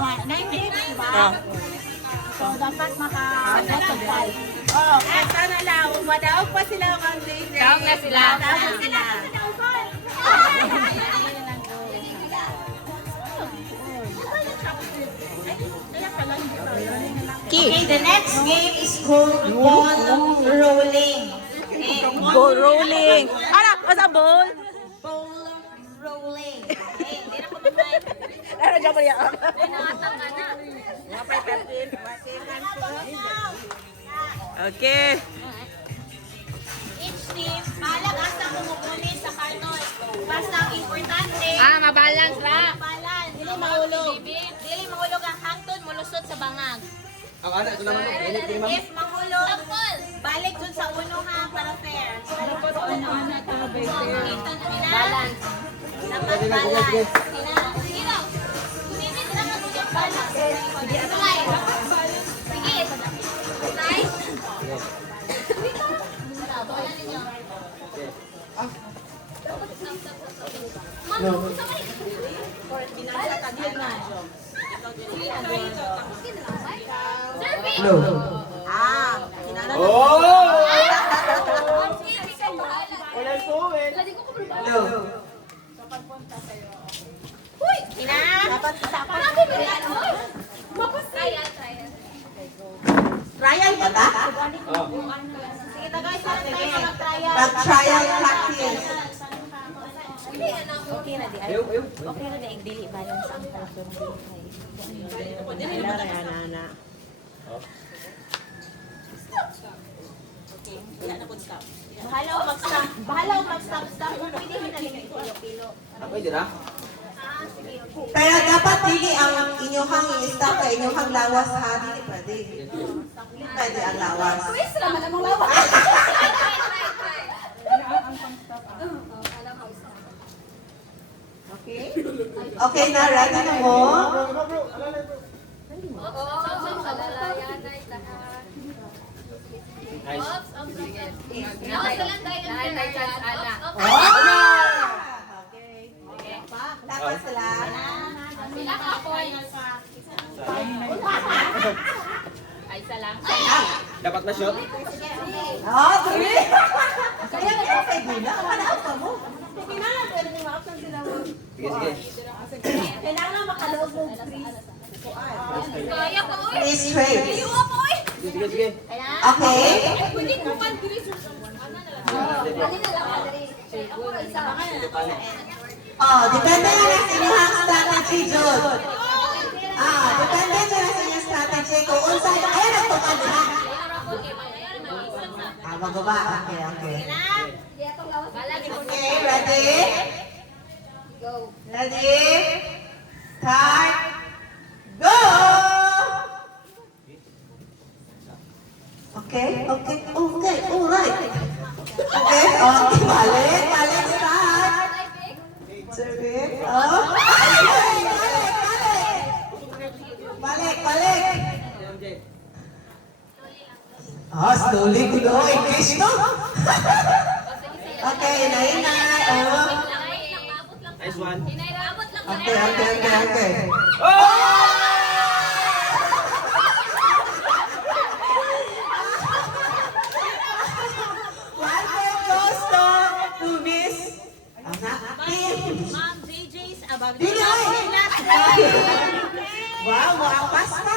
9 days, diba? So, dapat maka-abot sa 5. Oh, sana lang. Madaog pa sila mga JJ. Daog na sila. Daog na sila. Okay, the next game is called ball rolling. Okay, Ball rolling. Ano? Basta ball? ball rolling. Okay, hindi na ko naman. Ano dyan ba yan? Okay. Each team, balag asa pumupunin sa kanon. Basta ang importante, Mabalance lang. balance, dili mahulog. Dili mahulog ang hangtod, mulusot sa bangag. Ang anak ko naman ito. If mahulog, balik dun sa uno ha, para fair. Balance. Dapat balance. Sige daw. Kumitin sila ka dun yung balance. Sige. Nice. Wala ninyo. No. Ah, kinala na. Oh! Wala suwin. No. Ina. Dapat isapan. Trial ba ta? Sige na guys, mag-trial. Mag-trial practice. Okay na di. Ayaw, ayaw. Okay na di. Dili balance ang person. Bahala o mag-stop. Bahala o mag-stop. Pwede mo na rin pilo-pilo. Pwede na? Kaya dapat dili ang inyong i-stop kay inyong lawas ha. Dili pwede. Pwede ang lawas. Okay? Okay na, ready na mo? Nice. Okay. Dapat sila. Dapat na shot? Oh, dili. Kaya okay guna. Wala pa mo. Sige, sige. Kailangan makaloob ng freeze. Please trace. Sige, sige. Okay? Oh, depende na sa inyong strategy, Jude. Depende na sa inyong strategy. Kung unsa, ayan ang tukad na. Magaba. Okay, okay. Okay, ready? Ready? Start. Go! Okay, okay, okay, alright. Okay, okay, balik, balik, start. Service. Oh. Balik, balik. Slowly ko daw. English no? Okay, inay. Oh. Nice one. Okay, okay, okay, okay. One point goes to Miss. Ma'am JJ's about Dili, ay. last day. Wow, wow, basta.